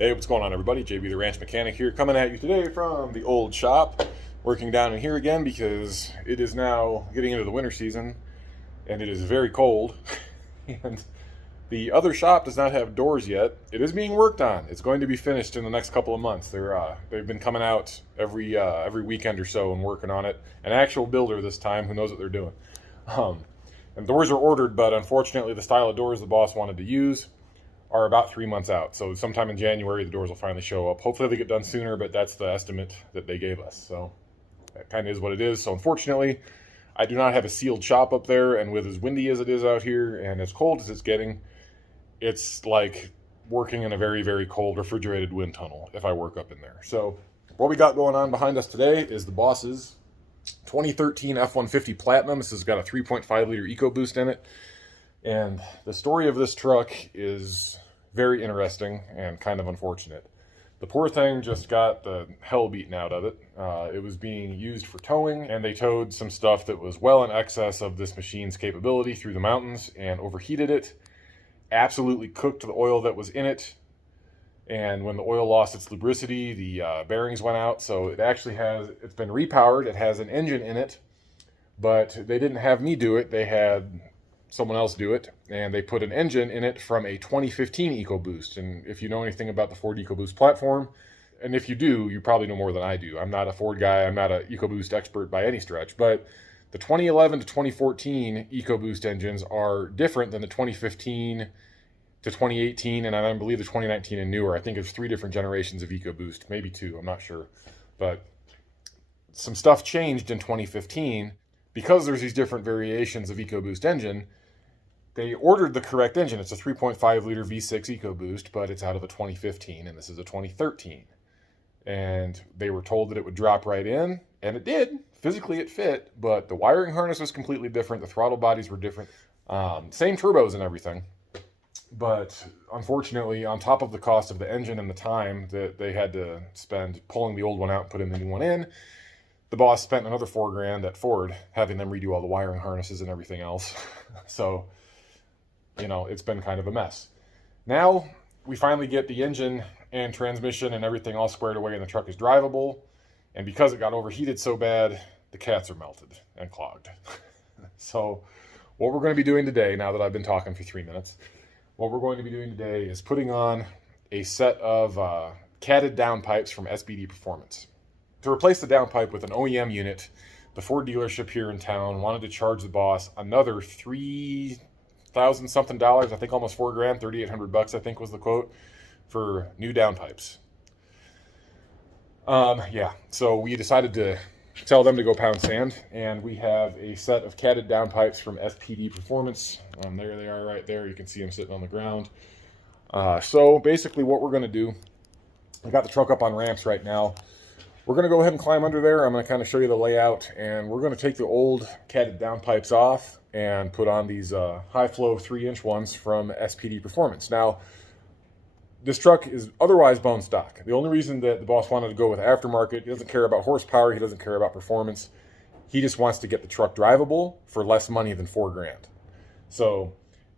Hey, what's going on, everybody? JB the Ranch Mechanic here, coming at you today from the old shop, working down in here again because it is now getting into the winter season and it is very cold. And the other shop does not have doors yet. It is being worked on. It's going to be finished in the next couple of months. They've been coming out every weekend or so and working on it. An actual builder this time who knows what they're doing. And doors are ordered, but unfortunately the style of doors the boss wanted to use are about 3 months out. So sometime in January, the doors will finally show up. Hopefully they get done sooner, but that's the estimate that they gave us. So that kind of is what it is. So unfortunately, I do not have a sealed shop up there. And with as windy as it is out here and as cold as it's getting, it's like working in a very, very cold refrigerated wind tunnel if I work up in there. So what we got going on behind us today is the boss's 2013 F150 Platinum. This has got a 3.5 liter EcoBoost in it. And the story of this truck is very interesting and kind of unfortunate. The poor thing just got the hell beaten out of it. It was being used for towing, and they towed some stuff that was well in excess of this machine's capability through the mountains and overheated it. Absolutely cooked the oil that was in it. And when the oil lost its lubricity, the bearings went out. So it's been repowered. It has an engine in it, but they didn't have me do it. They had someone else do it, and they put an engine in it from a 2015 EcoBoost. And if you know anything about the Ford EcoBoost platform, and if you do, you probably know more than I do. I'm not a Ford guy. I'm not an EcoBoost expert by any stretch, but the 2011 to 2014 EcoBoost engines are different than the 2015 to 2018, and I believe the 2019 and newer. I think there's 3 different generations of EcoBoost, maybe 2, I'm not sure. But some stuff changed in 2015 because there's these different variations of EcoBoost engine. They ordered the correct engine. It's a 3.5 liter V6 EcoBoost, but it's out of a 2015, and this is a 2013. And they were told that it would drop right in, and it did. Physically, it fit, but the wiring harness was completely different. The throttle bodies were different. Same turbos and everything. But unfortunately, on top of the cost of the engine and the time that they had to spend pulling the old one out and putting the new one in, the boss spent another $4 grand at Ford having them redo all the wiring harnesses and everything else. So, you know, it's been kind of a mess. Now we finally get the engine and transmission and everything all squared away and the truck is drivable. And because it got overheated so bad, the cats are melted and clogged. So what we're going to be doing today, now that I've been talking for 3 minutes, what we're going to be doing today is putting on a set of catted downpipes from SPD Performance. To replace the downpipe with an OEM unit, the Ford dealership here in town wanted to charge the boss another $3,000 something, I think almost $4 grand, 3,800 bucks, I think was the quote, for new downpipes. Yeah, so we decided to tell them to go pound sand, and we have a set of catted downpipes from SPD Performance. There they are right there. You can see them sitting on the ground. So basically what we're going to do, I got the truck up on ramps right now. We're going to go ahead and climb under there. I'm going to kind of show you the layout, and we're going to take the old catted downpipes off and put on these high flow 3-inch ones from SPD Performance. Now, this truck is otherwise bone stock. The only reason that the boss wanted to go with aftermarket, he doesn't care about horsepower, he doesn't care about performance. He just wants to get the truck drivable for less money than $4 grand. So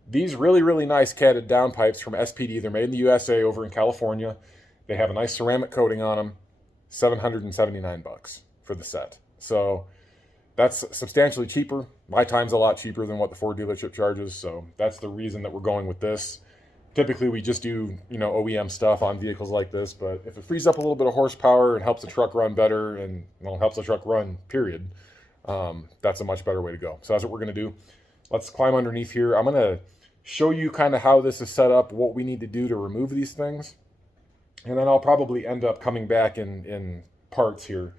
these really, really nice catted downpipes from SPD, they're made in the USA over in California. They have a nice ceramic coating on them. $779 for the set. So that's substantially cheaper. My time's a lot cheaper than what the Ford dealership charges. So that's the reason that we're going with this. Typically we just do, you know, OEM stuff on vehicles like this, but if it frees up a little bit of horsepower and helps the truck run better and, well, helps the truck run, period, that's a much better way to go. So that's what we're going to do. Let's climb underneath here. I'm going to show you kind of how this is set up, what we need to do to remove these things. And then I'll probably end up coming back in parts here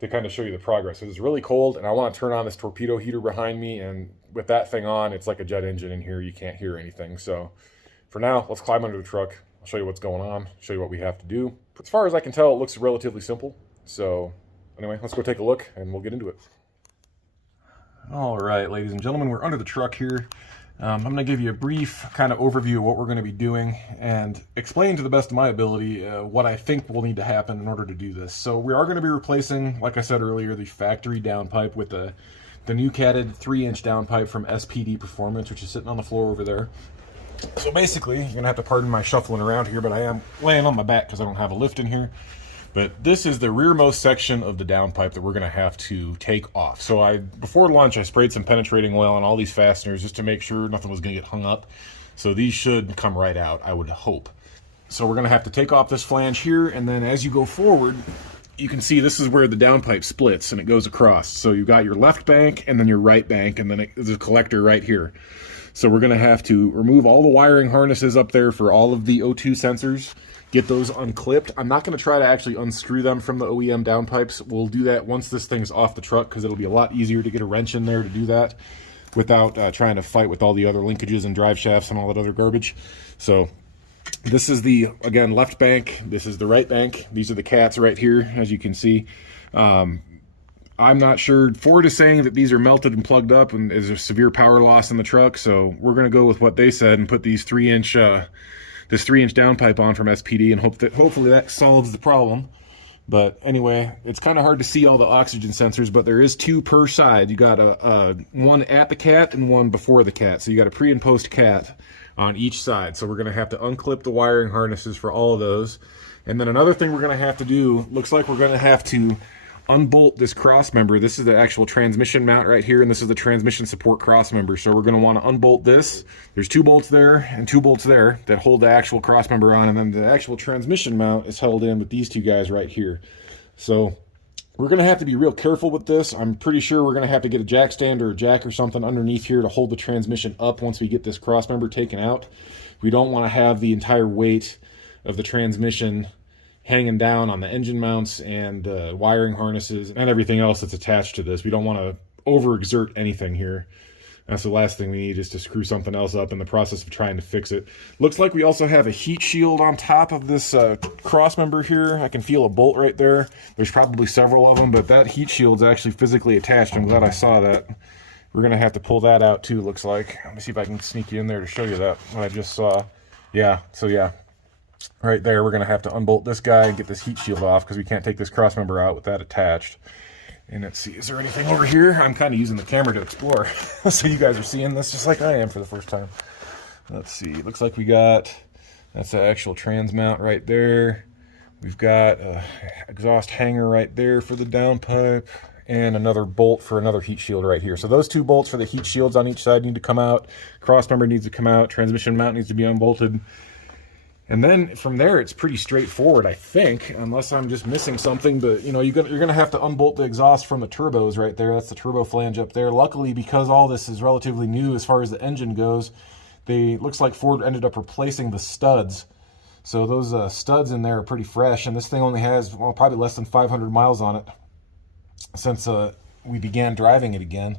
to kind of show you the progress. It's really cold, and I want to turn on this torpedo heater behind me, and with that thing on, it's like a jet engine in here. You can't hear anything. So for now, let's climb under the truck. I'll show you what's going on, show you what we have to do. As far as I can tell, it looks relatively simple. So anyway, let's go take a look, and we'll get into it. All right, ladies and gentlemen, we're under the truck here. I'm going to give you a brief kind of overview of what we're going to be doing and explain to the best of my ability what I think will need to happen in order to do this. So we are going to be replacing, like I said earlier, the factory downpipe with the new catted 3-inch downpipe from SPD Performance, which is sitting on the floor over there. So basically, you're going to have to pardon my shuffling around here, but I am laying on my back because I don't have a lift in here. But this is the rearmost section of the downpipe that we're going to have to take off. So before lunch, I sprayed some penetrating oil on all these fasteners just to make sure nothing was going to get hung up. So these should come right out, I would hope. So we're going to have to take off this flange here, and then as you go forward, you can see this is where the downpipe splits and it goes across. So you've got your left bank and then your right bank, and then there's a collector right here. So we're going to have to remove all the wiring harnesses up there for all of the O2 sensors, get those unclipped. I'm not going to try to actually unscrew them from the OEM downpipes. We'll do that once this thing's off the truck because it'll be a lot easier to get a wrench in there to do that without trying to fight with all the other linkages and drive shafts and all that other garbage. So this is the, again, left bank. This is the right bank. These are the cats right here, as you can see. I'm not sure. Ford is saying that these are melted and plugged up and there's a severe power loss in the truck. So we're going to go with what they said and put these 3-inch this 3-inch downpipe on from SPD and hopefully that solves the problem. But anyway, it's kind of hard to see all the oxygen sensors, but there is 2 per side. You got one at the cat and one before the cat. So you got a pre and post cat on each side. So we're going to have to unclip the wiring harnesses for all of those. And then another thing we're going to have to do, looks like we're going to have to unbolt this cross member. This is the actual transmission mount right here, and this is the transmission support cross member. So we're going to want to unbolt this. There's 2 bolts there and 2 bolts there that hold the actual cross member on, and then the actual transmission mount is held in with these 2 guys right here. So we're going to have to be real careful with this. I'm pretty sure we're going to have to get a jack stand or a jack or something underneath here to hold the transmission up once we get this cross member taken out. We don't want to have the entire weight of the transmission hanging down on the engine mounts and wiring harnesses and everything else that's attached to this. We don't want to overexert anything here. That's the last thing we need, is to screw something else up in the process of trying to fix it. Looks like we also have a heat shield on top of this cross member here. I can feel a bolt right there. There's probably several of them, but that heat shield's actually physically attached. I'm glad I saw that. We're going to have to pull that out too, looks like. Let me see if I can sneak you in there to show you that, what I just saw. Yeah, so yeah. Right there, we're going to have to unbolt this guy and get this heat shield off because we can't take this cross member out with that attached. And let's see, is there anything over here? I'm kind of using the camera to explore. So you guys are seeing this just like I am for the first time. Let's see, looks like we got, that's the actual trans mount right there. We've got an exhaust hanger right there for the downpipe and another bolt for another heat shield right here. So those 2 bolts for the heat shields on each side need to come out. Cross member needs to come out. Transmission mount needs to be unbolted. And then from there, it's pretty straightforward, I think, unless I'm just missing something. But, you know, you're going to have to unbolt the exhaust from the turbos right there. That's the turbo flange up there. Luckily, because all this is relatively new as far as the engine goes, looks like Ford ended up replacing the studs. So those studs in there are pretty fresh. And this thing only has, well, probably less than 500 miles on it since we began driving it again.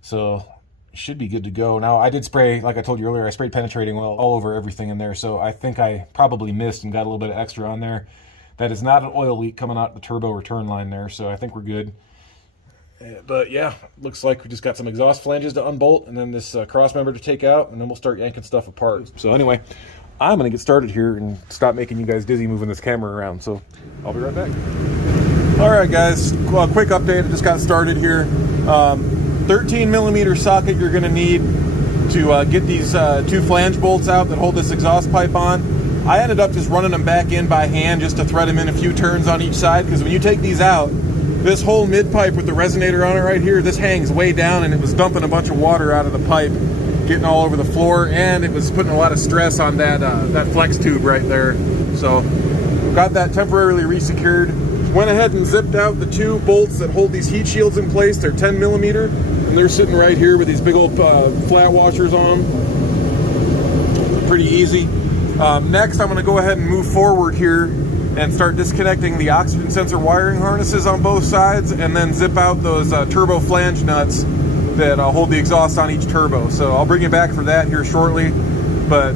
So should be good to go. Now, I did spray, like I told you earlier, I sprayed penetrating oil all over everything in there, so I think I probably missed and got a little bit of extra on there. That is not an oil leak coming out the turbo return line there, so I think we're good. But yeah, looks like we just got some exhaust flanges to unbolt and then this cross member to take out, and then we'll start yanking stuff apart. So anyway, I'm going to get started here and stop making you guys dizzy moving this camera around, so I'll be right back. All right, guys, quick update. I just got started here. 13 millimeter socket you're going to need to get these 2 flange bolts out that hold this exhaust pipe on. I ended up just running them back in by hand just to thread them in a few turns on each side, because when you take these out, this whole mid pipe with the resonator on it right here, this hangs way down, and it was dumping a bunch of water out of the pipe, getting all over the floor, and it was putting a lot of stress on that flex tube right there. So got that temporarily resecured. Went ahead and zipped out the 2 bolts that hold these heat shields in place. They're 10 millimeter, and they're sitting right here with these big old flat washers on them. Pretty easy. Next, I'm going to go ahead and move forward here and start disconnecting the oxygen sensor wiring harnesses on both sides, and then zip out those turbo flange nuts that hold the exhaust on each turbo. So I'll bring you back for that here shortly. But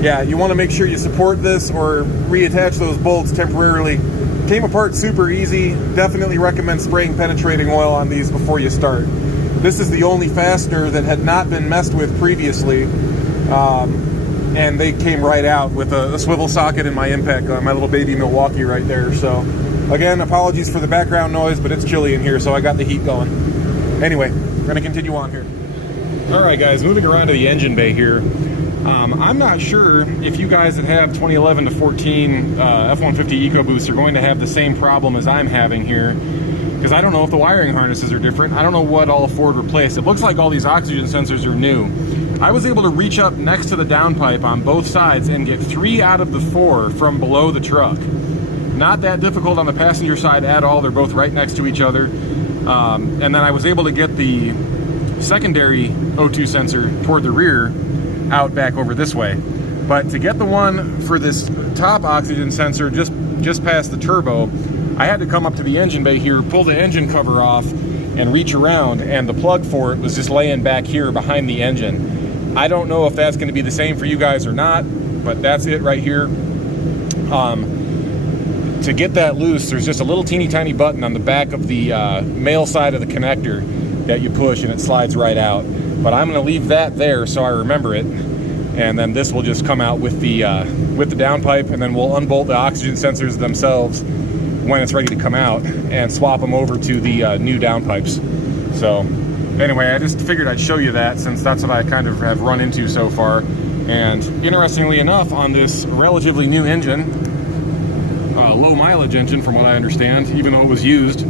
yeah, you want to make sure you support this or reattach those bolts temporarily. Came apart super easy. Definitely recommend spraying penetrating oil on these before you start. This is the only fastener that had not been messed with previously, and they came right out with a swivel socket in my impact gun, my little baby Milwaukee right there. So again, apologies for the background noise, but it's chilly in here, so I got the heat going. Anyway, we're going to continue on here. All right, guys, moving around to the engine bay here. I'm not sure if you guys that have 2011 to 14 F-150 Ecoboosts are going to have the same problem as I'm having here, because I don't know if the wiring harnesses are different. I don't know what all Ford replaced. It looks like all these oxygen sensors are new. I was able to reach up next to the downpipe on both sides and get 3 out of the 4 from below the truck. Not that difficult on the passenger side at all. They're both right next to each other. And then I was able to get the secondary O2 sensor toward the rear out back over this way. But to get the one for this top oxygen sensor just past the turbo, I had to come up to the engine bay here, pull the engine cover off, and reach around, and the plug for it was just laying back here behind the engine. I don't know if that's going to be the same for you guys or not, but that's it right here. To get that loose, there's just a little teeny tiny button on the back of the male side of the connector that you push and it slides right out. But I'm going to leave that there so I remember it, and then this will just come out with the downpipe, and then we'll unbolt the oxygen sensors themselves when it's ready to come out and swap them over to the new downpipes. So anyway, I just figured I'd show you that, since that's what I kind of have run into so far. And interestingly enough, on this relatively new engine, low mileage engine from what I understand, even though it was used,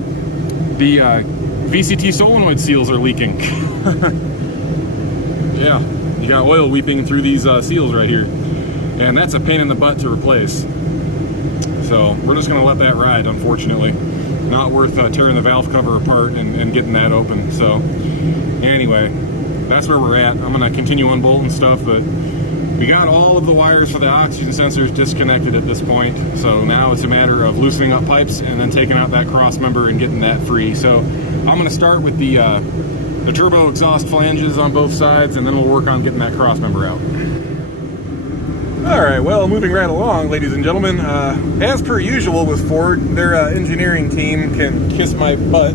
the VCT solenoid seals are leaking. Yeah, you got oil weeping through these seals right here, and that's a pain in the butt to replace. So we're just going to let that ride, unfortunately. Not worth tearing the valve cover apart and getting that open. So anyway, that's where we're at. I'm going to continue unbolting stuff, but we got all of the wires for the oxygen sensors disconnected at this point. So now it's a matter of loosening up pipes and then taking out that cross member and getting that free. So I'm going to start with the turbo exhaust flanges on both sides, and then we'll work on getting that cross member out. Alright, well, moving right along, ladies and gentlemen, as per usual with Ford, their engineering team can kiss my butt,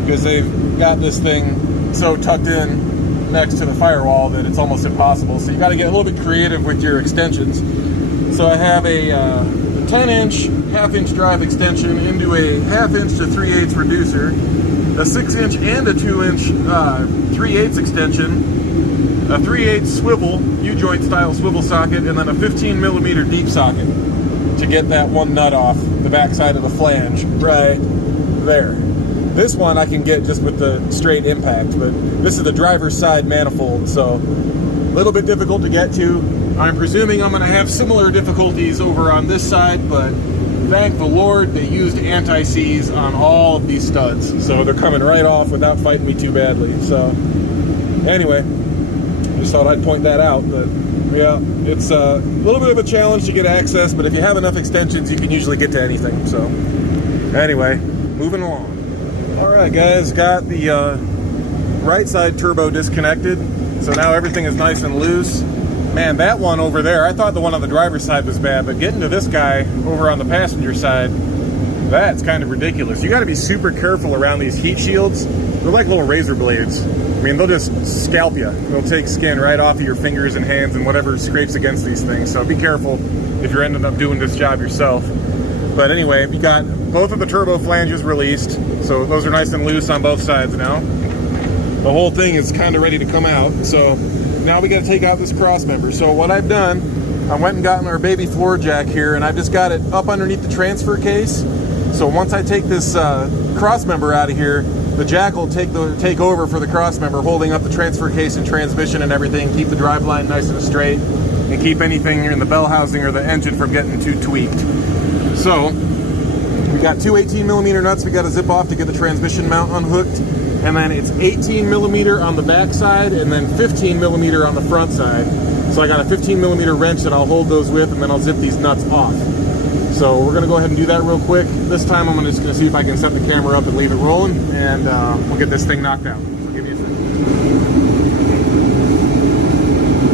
because they've got this thing so tucked in next to the firewall that it's almost impossible. So you got to get a little bit creative with your extensions. So I have a 10-inch half-inch drive extension into a half-inch to 3/8 reducer, a 6-inch and a 2-inch 3/8 extension, a 3/8 swivel, U-joint style swivel socket, and then a 15mm deep socket to get that one nut off the back side of the flange right there. This one I can get just with the straight impact, but this is the driver's side manifold, so a little bit difficult to get to. I'm presuming I'm going to have similar difficulties over on this side, but thank the Lord they used anti-seize on all of these studs, so they're coming right off without fighting me too badly. So anyway, just thought I'd point that out. But yeah, it's a little bit of a challenge to get access, but if you have enough extensions you can usually get to anything. So anyway, moving along. Alright guys, got the right side turbo disconnected, so now everything is nice and loose. Man, that one over there, I thought the one on the driver's side was bad, but getting to this guy over on the passenger side, that's kind of ridiculous. You got to be super careful around these heat shields. They're like little razor blades. I mean, they'll just scalp you. They'll take skin right off of your fingers and hands and whatever scrapes against these things. So be careful if you're ending up doing this job yourself. But anyway, we got both of the turbo flanges released, so those are nice and loose on both sides now. The whole thing is kind of ready to come out, so now we got to take out this cross member. So what I've done, I went and gotten our baby floor jack here, and I've just got it up underneath the transfer case. So once I take this cross member out of here, the jack will take over for the cross member, holding up the transfer case and transmission and everything, keep the drive line nice and straight, and keep anything in the bell housing or the engine from getting too tweaked. So we got two 18mm nuts we got to zip off to get the transmission mount unhooked, and then it's 18mm on the back side and then 15mm on the front side. So I got a 15mm wrench that I'll hold those with, and then I'll zip these nuts off. So we're going to go ahead and do that real quick. This time I'm just going to see if I can set the camera up and leave it rolling, and we'll get this thing knocked out. So give me a second.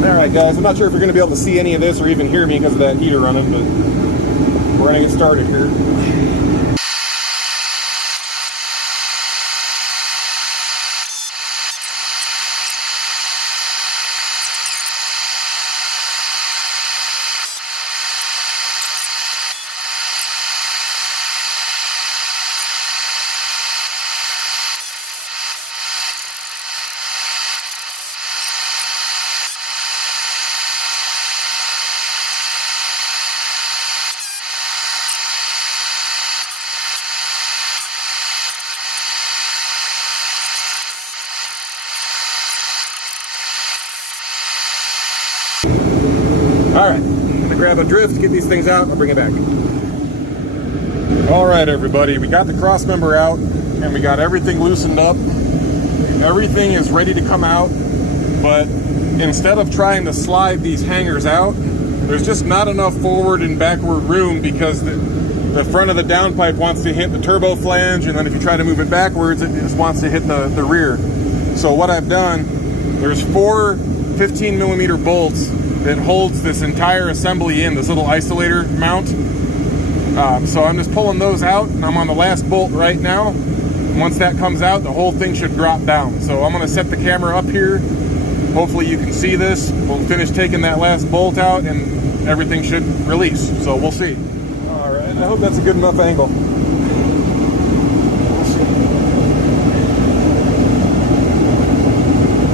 Alright guys, I'm not sure if you're going to be able to see any of this or even hear me because of that heater running, but we're going to get started here. All right, I'm gonna grab a drift, get these things out, I'll bring it back. All right, everybody, we got the Crossmember out and we got everything loosened up. Everything is ready to come out, but instead of trying to slide these hangers out, there's just not enough forward and backward room because the front of the downpipe wants to hit the turbo flange, and then if you try to move it backwards, it just wants to hit the rear. So what I've done, there's 4 15mm bolts that holds this entire assembly in, this little isolator mount. So I'm just pulling those out, and I'm on the last bolt right now. Once that comes out, the whole thing should drop down. So I'm gonna set the camera up here. Hopefully you can see this. We'll finish taking that last bolt out and everything should release. So we'll see. All right, I hope that's a good enough angle. We'll see.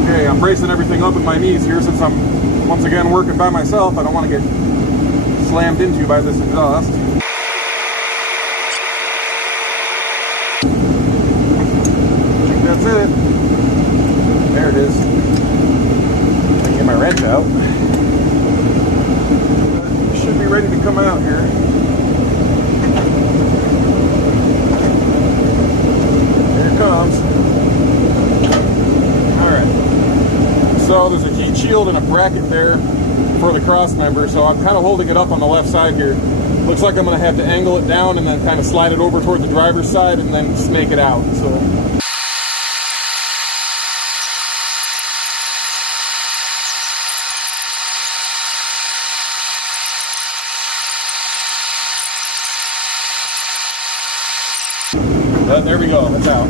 Okay, I'm bracing everything up with my knees here since I'm once again working by myself. I don't want to get slammed into by this exhaust. That's it. There it is. I can get my wrench out. It should be ready to come out here. Here it comes. Alright. So there's a heat shield and a bracket there for the Crossmember, so I'm kind of holding it up on the left side here. Looks like I'm going to have to angle it down and then kind of slide it over toward the driver's side and then snake it out. So. But there we go, it's out.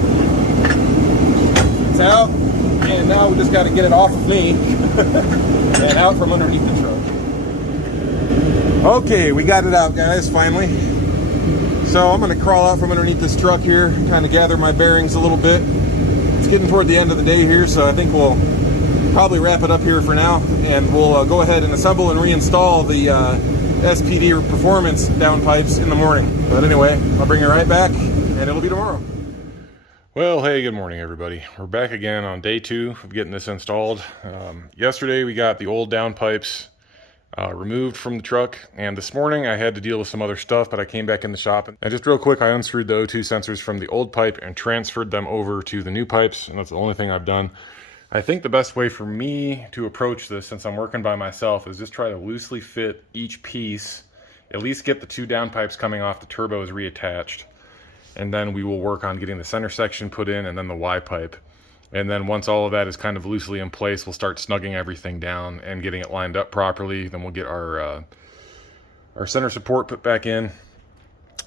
It's out, and now we just got to get it off of me and out from underneath the truck. Okay, we got it out, guys, finally. So I'm going to crawl out from underneath this truck here, kind of gather my bearings a little bit. It's getting toward the end of the day here, so I think we'll probably wrap it up here for now, and we'll go ahead and assemble and reinstall the SPD Performance downpipes in the morning. But anyway, I'll bring it right back, and it'll be tomorrow. Well, hey, good morning, everybody. We're back again on day 2 of getting this installed. Yesterday, we got the old downpipes removed from the truck, and this morning I had to deal with some other stuff, but I came back in the shop, and just real quick, I unscrewed the O2 sensors from the old pipe and transferred them over to the new pipes, and that's the only thing I've done. I think the best way for me to approach this, since I'm working by myself, is just try to loosely fit each piece, at least get the 2 downpipes coming off the turbos reattached, and then we will work on getting the center section put in and then the Y pipe. And then once all of that is kind of loosely in place, we'll start snugging everything down and getting it lined up properly. Then we'll get our center support put back in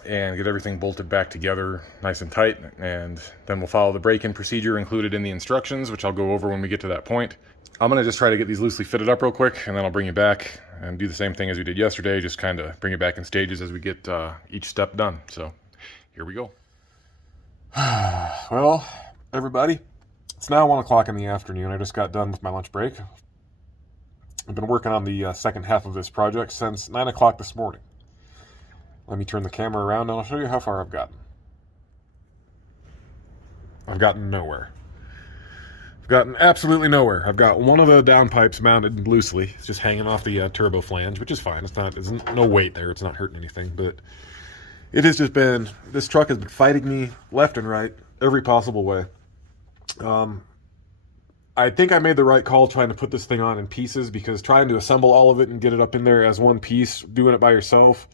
and get everything bolted back together nice and tight. And then we'll follow the break-in procedure included in the instructions, which I'll go over when we get to that point. I'm going to just try to get these loosely fitted up real quick, and then I'll bring you back and do the same thing as we did yesterday, just kind of bring it back in stages as we get each step done. So here we go. Well, everybody, it's now 1 o'clock in the afternoon. I just got done with my lunch break. I've been working on the second half of this project since 9 o'clock this morning. Let me turn the camera around and I'll show you how far I've gotten. I've gotten nowhere. I've gotten absolutely nowhere. I've got one of the downpipes mounted loosely. It's just hanging off the turbo flange, which is fine. There's no weight there. It's not hurting anything, but it has just been, this truck has been fighting me left and right, every possible way. I think I made the right call trying to put this thing on in pieces, because trying to assemble all of it and get it up in there as one piece, doing it by yourself,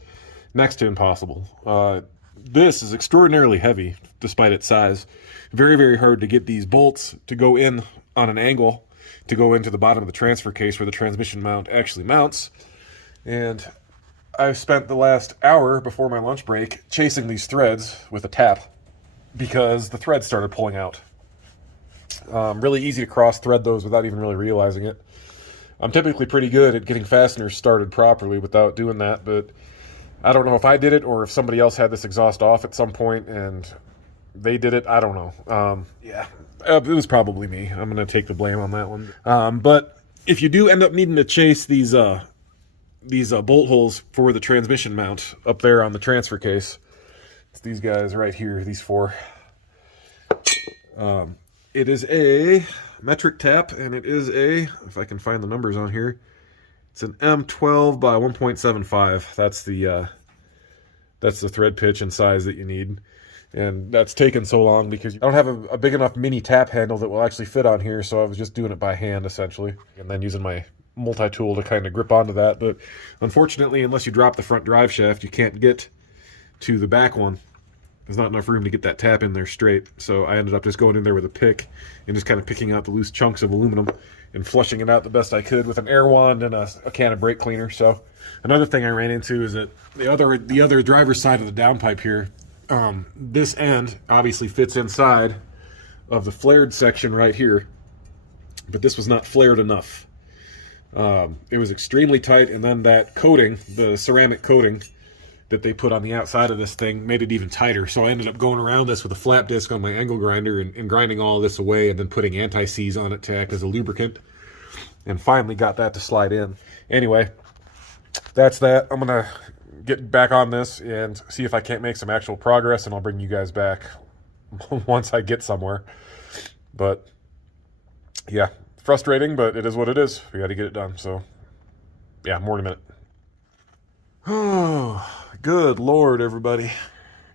next to impossible. This is extraordinarily heavy, despite its size. Very, very hard to get these bolts to go in on an angle, to go into the bottom of the transfer case where the transmission mount actually mounts. And I've spent the last hour before my lunch break chasing these threads with a tap because the threads started pulling out. Really easy to cross thread those without even really realizing it. I'm typically pretty good at getting fasteners started properly without doing that, but I don't know if I did it or if somebody else had this exhaust off at some point and they did it. I don't know. It was probably me. I'm going to take the blame on that one. But if you do end up needing to chase these bolt holes for the transmission mount up there on the transfer case, it's these guys right here, these 4. It is a metric tap, and it is a, if I can find the numbers on here, It's an M12 by 1.75. That's the thread pitch and size that you need. And that's taken so long because I don't have a big enough mini tap handle that will actually fit on here, so I was just doing it by hand, essentially. And then using my multi-tool to kind of grip onto that. But unfortunately, unless you drop the front drive shaft, you can't get to the back one. There's not enough room to get that tap in there straight. So I ended up just going in there with a pick and just kind of picking out the loose chunks of aluminum and flushing it out the best I could with an air wand and a can of brake cleaner. So another thing I ran into is that the other driver's side of the downpipe here, this end obviously fits inside of the flared section right here, but this was not flared enough. It was extremely tight, and then that coating, the ceramic coating that they put on the outside of this thing, made it even tighter. So I ended up going around this with a flat disc on my angle grinder and grinding all this away, and then putting anti-seize on it to act as a lubricant, and finally got that to slide in. Anyway, that's that. I'm gonna get back on this and see if I can't make some actual progress, and I'll bring you guys back once I get somewhere. But yeah, frustrating, but it is what it is. We got to get it done. So yeah, more in a minute. Oh, good Lord, everybody.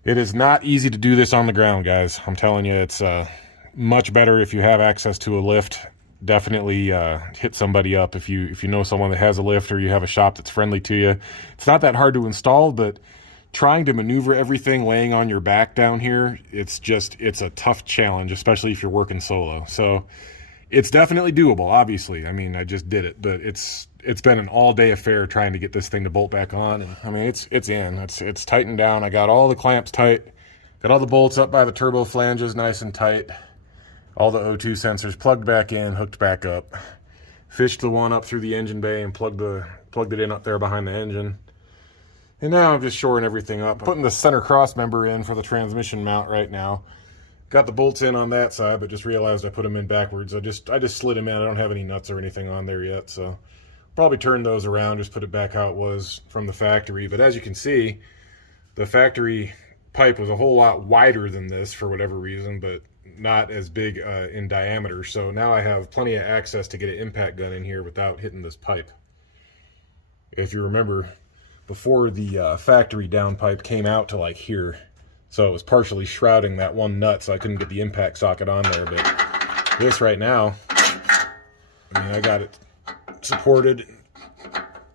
It is not easy to do this on the ground, guys. I'm telling you, it's much better if you have access to a lift. Definitely hit somebody up if you know someone that has a lift, or you have a shop that's friendly to you. It's not that hard to install, but trying to maneuver everything laying on your back down here, it's a tough challenge, especially if you're working solo. So it's definitely doable, obviously. I mean, I just did it, but it's been an all-day affair trying to get this thing to bolt back on. And I mean, it's in. It's tightened down. I got all the clamps tight. Got all the bolts up by the turbo flanges nice and tight. All the O2 sensors plugged back in, hooked back up. Fished the one up through the engine bay and plugged it in up there behind the engine. And now I'm just shoring everything up. I'm putting the center cross member in for the transmission mount right now. Got the bolts in on that side, but just realized I put them in backwards. I just slid them in. I don't have any nuts or anything on there yet, so probably turn those around, just put it back how it was from the factory. But as you can see, the factory pipe was a whole lot wider than this for whatever reason, but not as big in diameter. So now I have plenty of access to get an impact gun in here without hitting this pipe. If you remember, before the factory downpipe came out to like here, so it was partially shrouding that one nut, so I couldn't get the impact socket on there. But this right now, I mean, I got it supported.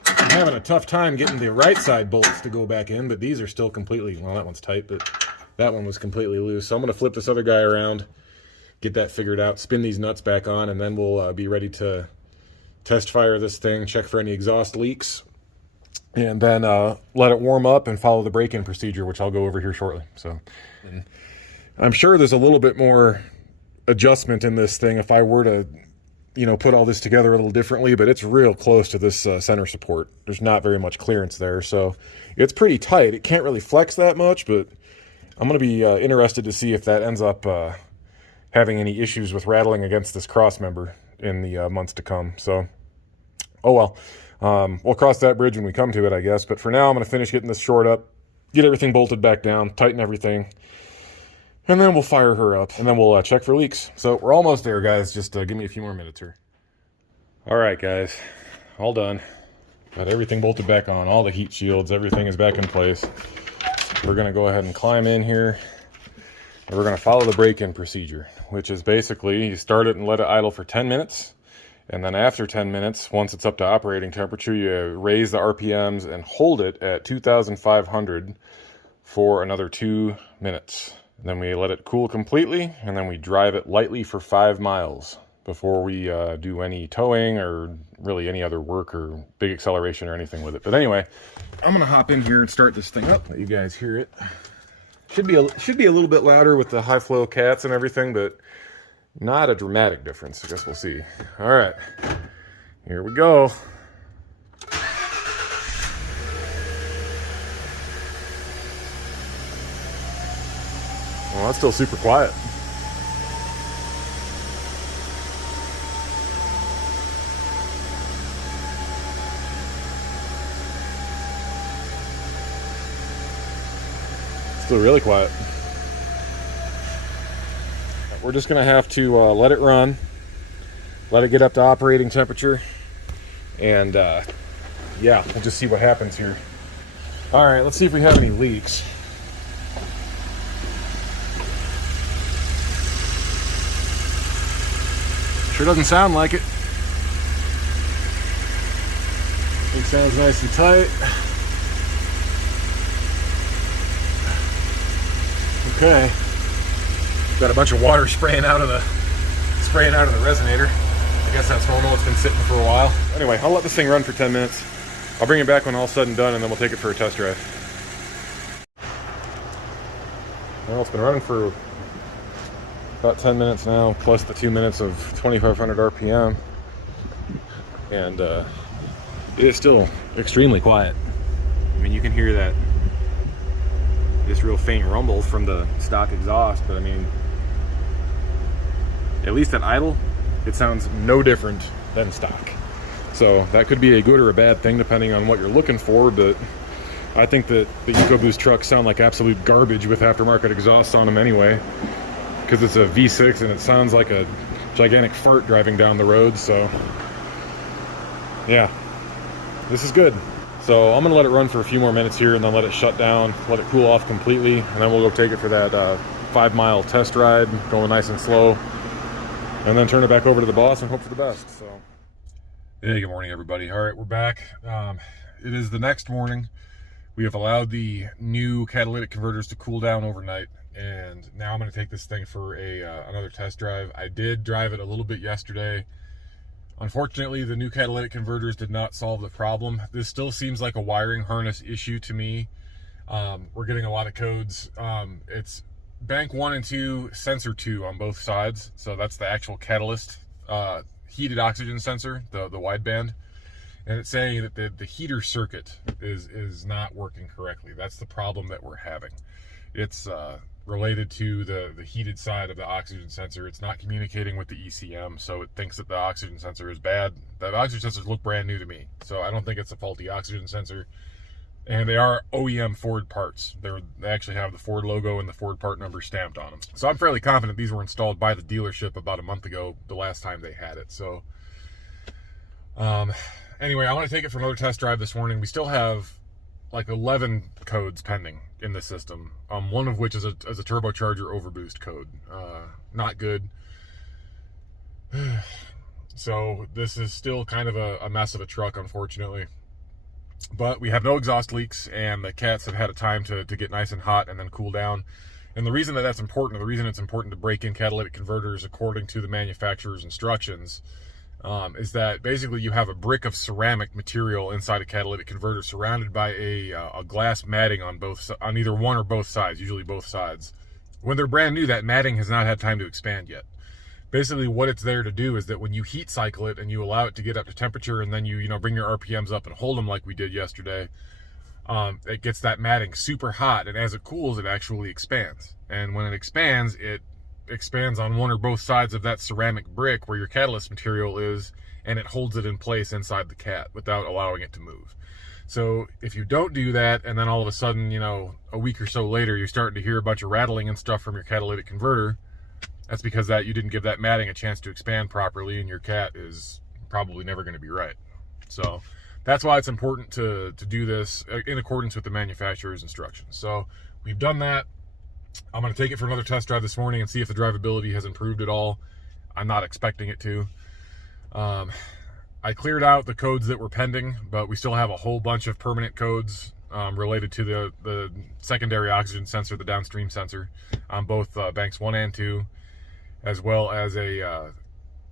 I'm having a tough time getting the right side bolts to go back in, but these are still completely, well, that one's tight, but that one was completely loose. So I'm going to flip this other guy around, get that figured out, spin these nuts back on, and then we'll be ready to test fire this thing, check for any exhaust leaks, and then let it warm up and follow the break-in procedure, which I'll go over here shortly. So I'm sure there's a little bit more adjustment in this thing if I were to, you know, put all this together a little differently, but it's real close to this center support. There's not very much clearance there, so it's pretty tight. It can't really flex that much, but I'm going to be interested to see if that ends up having any issues with rattling against this cross member in the months to come. So, oh well. We'll cross that bridge when we come to it, I guess. But for now, I'm going to finish getting this shored up, get everything bolted back down, tighten everything, and then we'll fire her up, and then we'll check for leaks. So we're almost there, guys. Just give me a few more minutes here. All right, guys. All done. Got everything bolted back on, all the heat shields, everything is back in place. We're going to go ahead and climb in here, and we're going to follow the break-in procedure, which is basically you start it and let it idle for 10 minutes. And then after 10 minutes, once it's up to operating temperature, you raise the RPMs and hold it at 2,500 for another 2 minutes. And then we let it cool completely, and then we drive it lightly for 5 miles before we do any towing or really any other work or big acceleration or anything with it. But anyway, I'm going to hop in here and start this thing up. Let you guys hear it. Should be a little bit louder with the high flow cats and everything, but not a dramatic difference. I guess we'll see. All right, here we go. Well, that's still super quiet. Still really quiet. We're just going to have to let it run, let it get up to operating temperature, and yeah, we'll just see what happens here. All right, let's see if we have any leaks. Sure doesn't sound like it. It sounds nice and tight. Okay. Got a bunch of water spraying out of the resonator. I guess that's normal. It's been sitting for a while. Anyway, I'll let this thing run for 10 minutes. I'll bring it back when all's said and done, and then we'll take it for a test drive. Well, it's been running for about 10 minutes now, plus the 2 minutes of 2,500 RPM. And it is still extremely quiet. I mean, you can hear that this real faint rumble from the stock exhaust, but I mean, at least at idle, it sounds no different than stock. So that could be a good or a bad thing depending on what you're looking for, but I think that the EcoBoost trucks sound like absolute garbage with aftermarket exhaust on them anyway, because it's a V6 and it sounds like a gigantic fart driving down the road. So yeah, this is good. So I'm gonna let it run for a few more minutes here and then let it shut down, let it cool off completely, and then we'll go take it for that 5-mile test ride, going nice and slow, and then turn it back over to the boss and hope for the best. So, hey, good morning, everybody. All right, we're back. It is the next morning. We have allowed the new catalytic converters to cool down overnight, and now I'm going to take this thing for another test drive. I did drive it a little bit yesterday. Unfortunately, the new catalytic converters did not solve the problem. This still seems like a wiring harness issue to me. We're getting a lot of codes. It's bank 1 and 2, sensor 2 on both sides. So that's the actual catalyst heated oxygen sensor, the wideband. And it's saying that the heater circuit is not working correctly. That's the problem that we're having. It's related to the heated side of the oxygen sensor. It's not communicating with the ECM, so it thinks that the oxygen sensor is bad. The oxygen sensors look brand new to me, so I don't think it's a faulty oxygen sensor. And they are OEM Ford parts. They actually have the Ford logo and the Ford part number stamped on them. So I'm fairly confident these were installed by the dealership about a month ago, the last time they had it. So anyway, I want to take it for another test drive this morning. We still have like 11 codes pending in the system, one of which is a turbocharger overboost code. Not good. So this is still kind of a mess of a truck, unfortunately. But we have no exhaust leaks, and the cats have had a time to get nice and hot and then cool down. And the reason that that's important, or the reason it's important to break in catalytic converters according to the manufacturer's instructions, is that basically you have a brick of ceramic material inside a catalytic converter surrounded by a glass matting on either one or both sides, usually both sides. When they're brand new, that matting has not had time to expand yet. Basically what it's there to do is that when you heat cycle it and you allow it to get up to temperature, and then you bring your RPMs up and hold them like we did yesterday, it gets that matting super hot, and as it cools, it actually expands. And when it expands on one or both sides of that ceramic brick where your catalyst material is, and it holds it in place inside the cat without allowing it to move. So if you don't do that, and then all of a sudden, a week or so later, you're starting to hear a bunch of rattling and stuff from your catalytic converter, that's because you didn't give that matting a chance to expand properly, and your cat is probably never going to be right. So that's why it's important to do this in accordance with the manufacturer's instructions. So we've done that. I'm going to take it for another test drive this morning and see if the drivability has improved at all. I'm not expecting it to. I cleared out the codes that were pending, but we still have a whole bunch of permanent codes related to the secondary oxygen sensor, the downstream sensor, on both banks 1 and 2, as well as a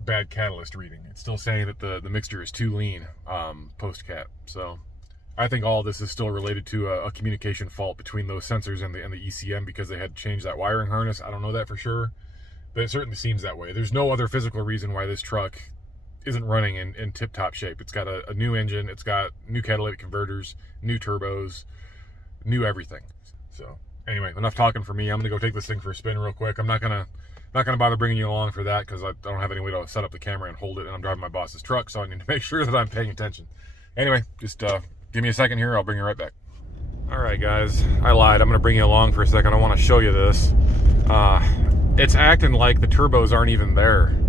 bad catalyst reading. It's still saying that the mixture is too lean post-cat. So I think all of this is still related to a communication fault between those sensors and the ECM, because they had to change that wiring harness. I don't know that for sure, but it certainly seems that way. There's no other physical reason why this truck isn't running in tip-top shape. It's got a new engine, it's got new catalytic converters, new turbos, new everything. So anyway, enough talking for me. I'm gonna go take this thing for a spin real quick. I'm not gonna bother bringing you along for that, because I don't have any way to set up the camera and hold it, and I'm driving my boss's truck, so I need to make sure that I'm paying attention. Anyway, just give me a second here. I'll bring you right back. All right, guys, I lied. I'm gonna bring you along for a second. I want to show you this. It's acting like the turbos aren't even there.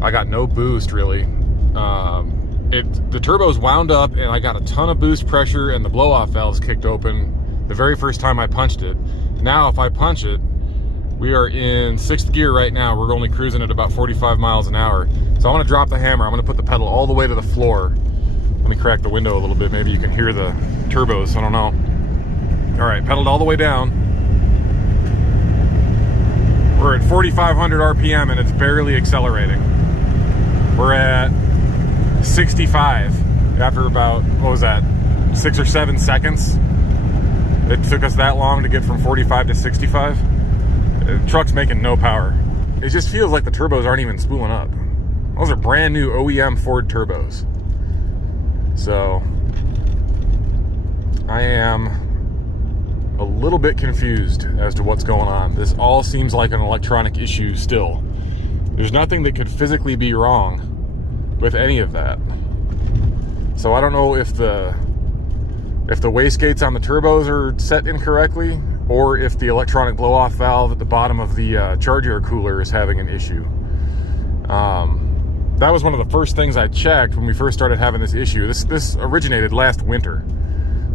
I got no boost really. the turbo's wound up, and I got a ton of boost pressure, and the blow-off valves kicked open the very first time I punched it. Now, if I punch it, we are in 6th gear right now. We're only cruising at about 45 miles an hour. So I'm gonna drop the hammer. I'm gonna put the pedal all the way to the floor. Let me crack the window a little bit. Maybe you can hear the turbos, I don't know. All right, pedaled all the way down. We're at 4,500 RPM and it's barely accelerating. We're at 65 after about, what was that, 6 or 7 seconds? It took us that long to get from 45 to 65. The truck's making no power. It just feels like the turbos aren't even spooling up. Those are brand new OEM Ford turbos. So I am a little bit confused as to what's going on. This all seems like an electronic issue still. There's nothing that could physically be wrong with any of that. So I don't know if the wastegates on the turbos are set incorrectly, or if the electronic blow-off valve at the bottom of the charge air cooler is having an issue. That was one of the first things I checked when we first started having this issue. This originated last winter,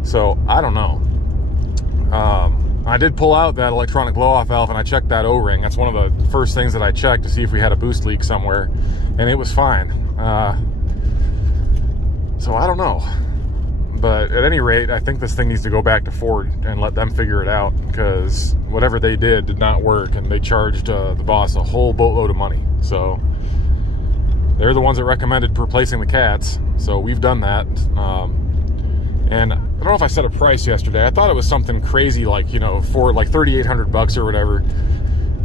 so I don't know. I did pull out that electronic blow-off valve and I checked that O-ring. That's one of the first things that I checked to see if we had a boost leak somewhere, and it was fine. So I don't know. But at any rate, I think this thing needs to go back to Ford and let them figure it out, because whatever they did not work, and they charged the boss a whole boatload of money. So they're the ones that recommended replacing the cats, so we've done that. And I don't know if I set a price yesterday. I thought it was something crazy, like, you know, for like 3,800 bucks or whatever.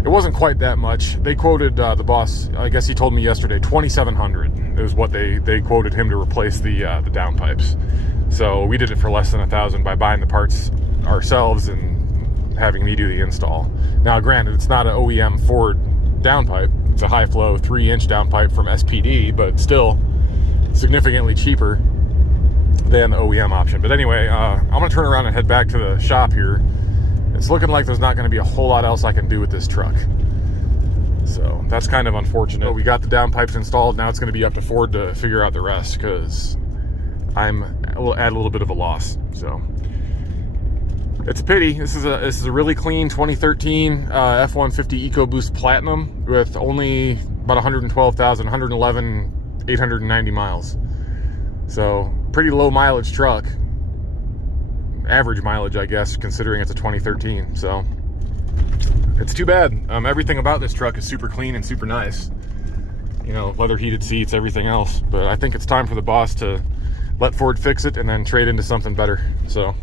It wasn't quite that much. They quoted the boss, I guess he told me yesterday, 2,700 is what they quoted him to replace the downpipes. So we did it for less than $1,000 by buying the parts ourselves and having me do the install. Now, granted, it's not an OEM Ford downpipe. It's a high flow 3-inch downpipe from SPD, but still significantly cheaper than the OEM option. But anyway, I'm gonna turn around and head back to the shop here. It's looking like there's not gonna be a whole lot else I can do with this truck. So that's kind of unfortunate. We got the downpipes installed. Now it's gonna be up to Ford to figure out the rest, because I'm at a little bit of a loss. So it's a pity. This is a really clean 2013 F150 Ecoboost Platinum with only about 111,890 miles. So pretty low mileage truck. Average mileage, I guess, considering it's a 2013. So it's too bad. Everything about this truck is super clean and super nice. You know, leather heated seats, everything else. But I think it's time for the boss to let Ford fix it and then trade into something better. So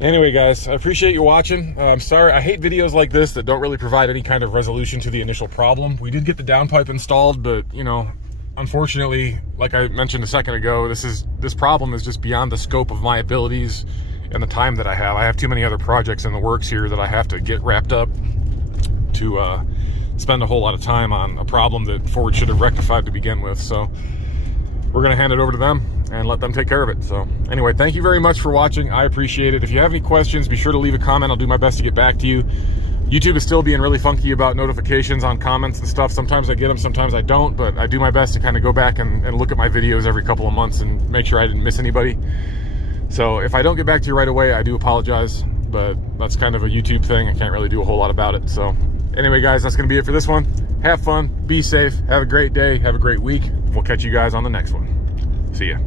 anyway, guys, I appreciate you watching. I'm sorry, I hate videos like this that don't really provide any kind of resolution to the initial problem. We did get the downpipe installed, but, you know, unfortunately, like I mentioned a second ago, this problem is just beyond the scope of my abilities and the time that I have. I have too many other projects in the works here that I have to get wrapped up to spend a whole lot of time on a problem that Ford should have rectified to begin with. So we're gonna hand it over to them and let them take care of it. So anyway, thank you very much for watching. I appreciate it. If you have any questions, be sure to leave a comment. I'll do my best to get back to you. YouTube is still being really funky about notifications on comments and stuff. Sometimes I get them, sometimes I don't, but I do my best to kind of go back and look at my videos every couple of months and make sure I didn't miss anybody. So if I don't get back to you right away, I do apologize, but that's kind of a YouTube thing. I can't really do a whole lot about it. So anyway, guys, that's gonna be it for this one. Have fun, be safe, have a great day, have a great week. We'll catch you guys on the next one. See ya.